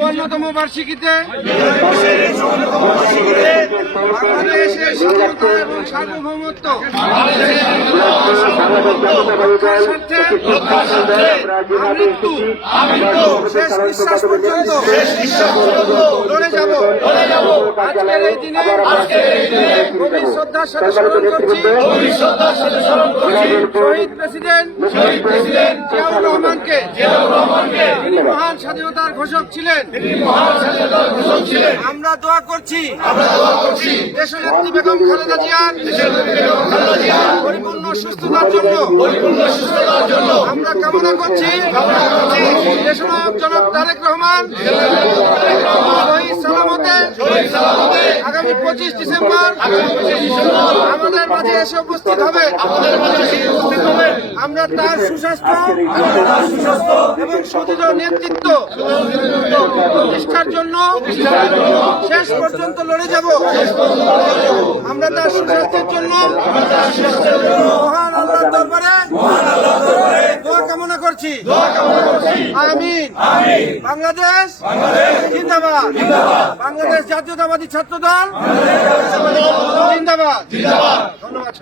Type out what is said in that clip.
54তম বার্ষিকীতে বাংলাদেশের স্বাধীনতা এবং সার্বভৌমত্ব রক্ষার স্বার্থে আমৃত্যু শেষ নিঃশ্বাস পর্যন্ত লড়ে যাব। আজকের এই দিনে গভীর শ্রদ্ধার সাথে স্মরণ করছি শহীদ প্রেসিডেন্ট জিয়াউর রহমানকে। তিনি মহান স্বাধীনতার ঘোষক ছিলেন। আমরা দোয়া করছি দেশনেত্রী বেগম খালেদা জিয়ার পরিপূর্ণ সুস্থতার জন্য। আমরা কামনা করছি দেশনায়ক জনাব তারেক রহমান শহীদ সালামতে আগামী 25 ডিসেম্বর আমাদের মাঝে এসে উপস্থিত হবে। আমরা তার সুস্বাস্থ্য এবং সুদৃঢ় নেতৃত্ব প্রতিষ্ঠার জন্য শেষ পর্যন্ত লড়ে যাব। আমরা তার সুস্বাস্থ্যের জন্য মহান আল্লাহর দরবারে দোয়া কামনা করছি। আমিন। বাংলাদেশ জিন্দাবাদ। বাংলাদেশ জাতীয়তাবাদী ছাত্র দল জিন্দাবাদ। ধন্যবাদ।